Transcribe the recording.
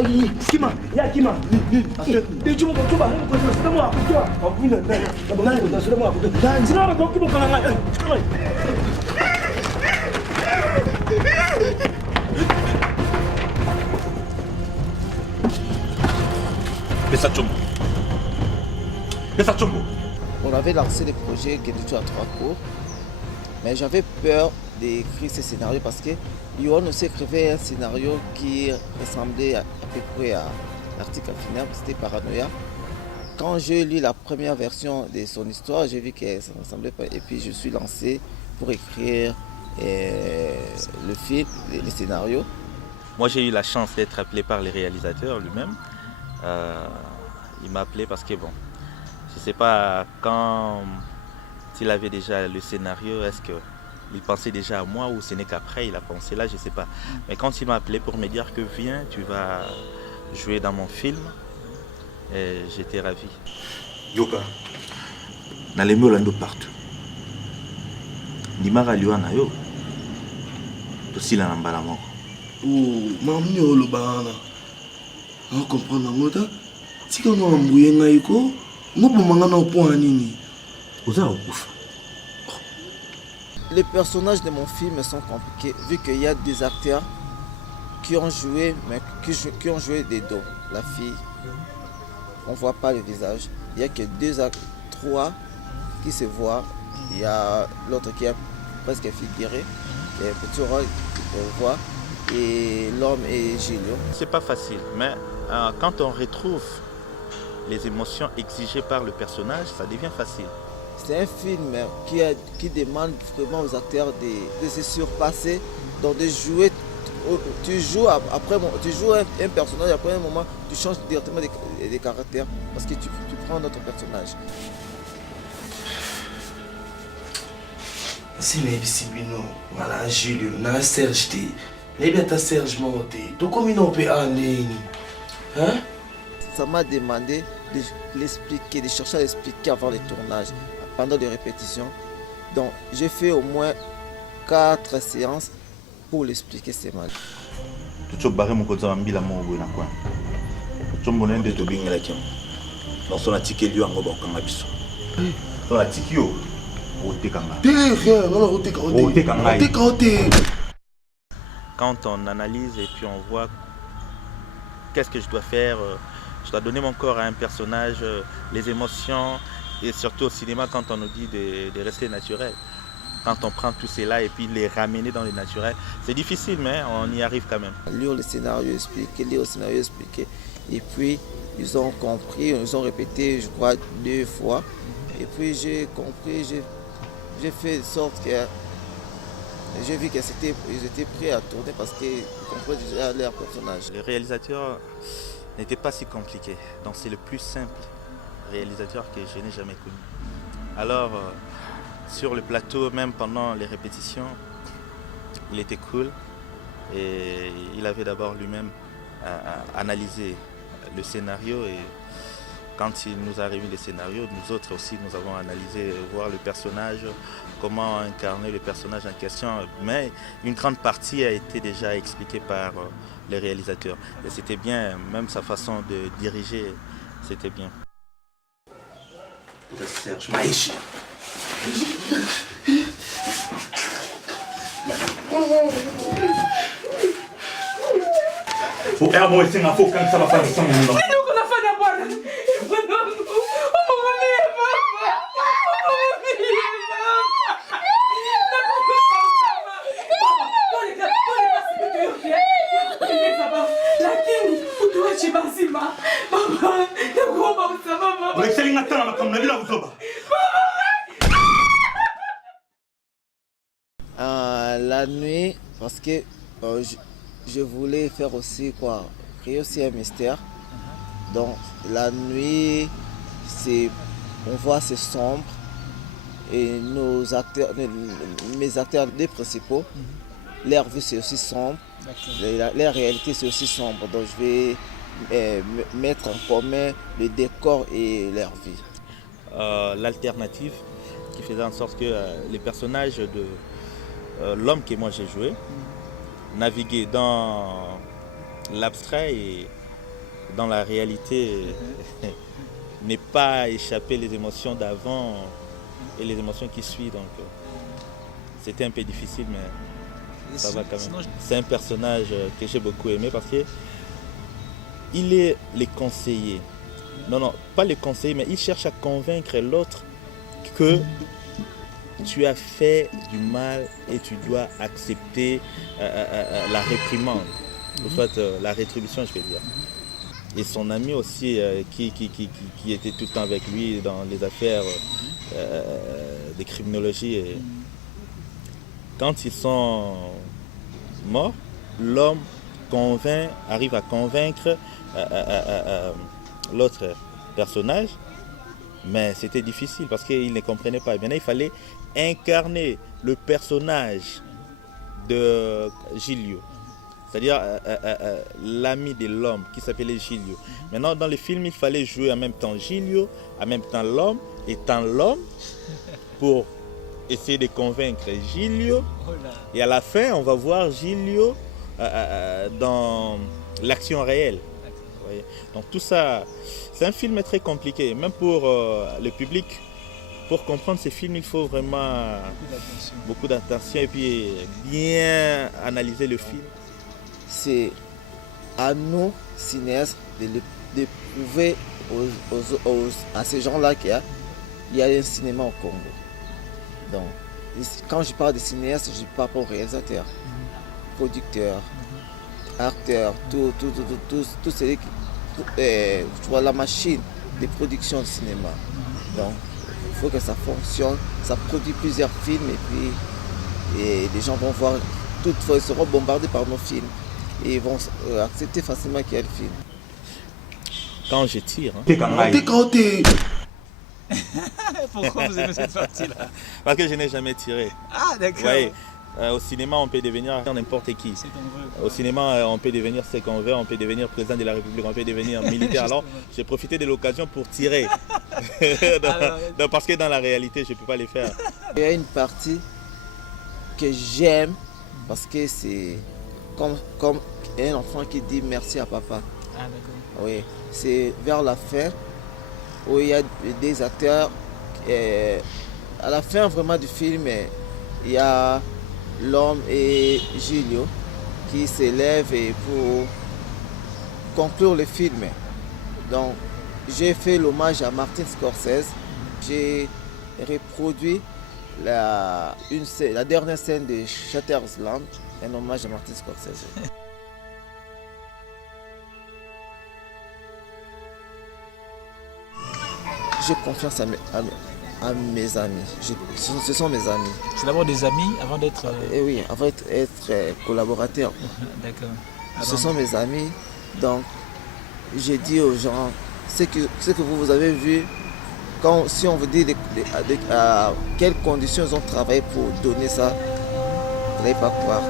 Aïe, Kima, ya Kima. Des tu m'as trouvé, c'est moi, toi. En plus, c'est moi. C'est moi, donc tu m'as On avait lancé le projet Guédoutou à 3 cours, mais j'avais peur d'écrire ce scénario parce que Yohan aussi écrivait un scénario qui ressemblait à peu près à l'article final, c'était Paranoia. Quand j'ai lu la première version de son histoire, j'ai vu que ça ne ressemblait pas et puis je suis lancé pour écrire le film, le scénario. Moi j'ai eu la chance d'être appelé par le réalisateur lui-même. Il m'a appelé parce que bon, je ne sais pas quand il avait déjà le scénario, est-ce qu'il pensait déjà à moi ou ce n'est qu'après il a pensé là, je ne sais pas. Mais quand il m'a appelé pour me dire que viens, tu vas jouer dans mon film, j'étais ravi. Yoka, dans les mots partout. Ndimara liwana yo, tosila na mbala moko. Oh, mami le bana. On comprend ngota. Si on a embrouillé ngaiko, nous pouvons mangana point nini. Oza okufa. Les personnages de mon film sont compliqués vu qu'il y a des acteurs qui ont joué, mais qui ont joué des dos. La fille, on ne voit pas le visage. Il n'y a que 3 qui se voient. Il y a l'autre qui est presque figuré, qui est un petit rôle qu'on voit. Et l'homme est Gilio. C'est pas facile, mais quand on retrouve les émotions exigées par le personnage, ça devient facile. C'est un film qui demande vraiment aux acteurs de se surpasser, donc de jouer. Tu joues un personnage, après un moment, tu changes directement des caractères parce que tu prends notre personnage. Si mais Sibino, voilà Julio, na Serge T. Mais bien ta Serge monté. Donc comment on peut aller? Hein? Ça m'a demandé de l'expliquer, de chercher à l'expliquer avant le tournage, pendant les répétitions. Donc j'ai fait au moins 4 séances pour l'expliquer ces mal. Tu as barré mon côté en bila mon goût na quoi. Tu m'as donné de bien la qui. Dans son article lui en gobon kanga biso. Dans l'article yo, o te kanga. Quand on analyse et puis on voit qu'est-ce que je dois faire, je dois donner mon corps à un personnage, les émotions, et surtout au cinéma quand on nous dit de rester naturel. Quand on prend tout cela et puis les ramener dans le naturel, c'est difficile mais on y arrive quand même. Lire le scénario expliqué, lire le scénario expliqué, et puis ils ont compris, ils ont répété je crois 2 fois, et puis j'ai compris, j'ai fait de sorte que j'ai vu qu'ils étaient prêts à tourner parce qu'ils comprenaient déjà leur personnage. Le réalisateur n'était pas si compliqué, donc c'est le plus simple réalisateur que je n'ai jamais connu. Alors, sur le plateau, même pendant les répétitions, il était cool et il avait d'abord lui-même analysé le scénario et quand il nous a remis le scénario, nous autres aussi nous avons analysé, voir le personnage, comment incarner le personnage en question, mais une grande partie a été déjà expliquée par les réalisateurs et c'était bien, même sa façon de diriger, c'était bien. Serge Maïchi. Faut faire moi c'est ma faut quand ça va faire ça mon nom. La nuit, parce que je voulais faire aussi quoi, créer aussi un mystère. Donc la nuit, on voit c'est sombre et mes acteurs les principaux, leur vie c'est aussi sombre, leur réalité c'est aussi sombre. Donc je vais mettre en commun le décor et leur vie. L'alternative qui faisait en sorte que les personnages de l'homme que moi j'ai joué naviguaient dans l'abstrait et dans la réalité, n'est pas échappé les émotions d'avant et les émotions qui suivent. Donc, c'était un peu difficile, mais ça va quand même. C'est un personnage que j'ai beaucoup aimé parce que il est le conseiller. Non, pas le conseiller, mais il cherche à convaincre l'autre que tu as fait du mal et tu dois accepter la réprimande, ou soit la rétribution, je vais dire. Et son ami aussi, qui était tout le temps avec lui dans les affaires de criminologie. Et quand ils sont morts, l'homme arrive à convaincre l'autre personnage, mais c'était difficile parce qu'il ne comprenait pas. Maintenant, il fallait incarner le personnage de Giglio, c'est-à-dire l'ami de l'homme qui s'appelait Giglio. Maintenant, dans le film, il fallait jouer en même temps Giglio, en même temps l'homme, étant l'homme, pour essayer de convaincre Giglio. Et à la fin, on va voir Giglio dans l'action réelle. Donc tout ça, c'est un film très compliqué, même pour le public. Pour comprendre ce film, il faut vraiment beaucoup d'attention et puis bien analyser le film. C'est à nous, cinéastes, de prouver à ces gens-là qu'il y a un cinéma au Congo. Donc, quand je parle de cinéastes, je parle pas aux réalisateurs, producteurs, acteurs, tout celui qui tu vois, la machine de production de cinéma. Donc, il faut que ça fonctionne, ça produit plusieurs films et les gens vont voir, toutefois ils seront bombardés par nos films et ils vont accepter facilement qu'il y a le film. Quand je tire, Pourquoi vous aimez cette partie-là? Parce que je n'ai jamais tiré. Ah, d'accord. Ouais. Au cinéma, on peut devenir n'importe qui. Au cinéma, on peut devenir ce qu'on veut, on peut devenir président de la République, on peut devenir militaire. Alors, j'ai profité de l'occasion pour tirer. Parce que dans la réalité, je ne peux pas le faire. Il y a une partie que j'aime parce que c'est comme un enfant qui dit merci à papa. Ah, d'accord. Oui, c'est vers la fin où il y a des acteurs. À la fin vraiment du film, il y a l'homme et Giglio qui s'élèvent pour conclure le film. Donc j'ai fait l'hommage à Martin Scorsese. J'ai reproduit la dernière scène de Shatter's Land, un hommage à Martin Scorsese. J'ai confiance à mes amis. Ce sont mes amis. C'est d'abord des amis avant d'être... Et oui, avant d'être collaborateur. D'accord. Ce sont mes amis. Donc, j'ai dit aux gens, ce que vous avez vu, si on vous dit à quelles conditions ils ont travaillé pour donner ça, vous n'allez pas croire.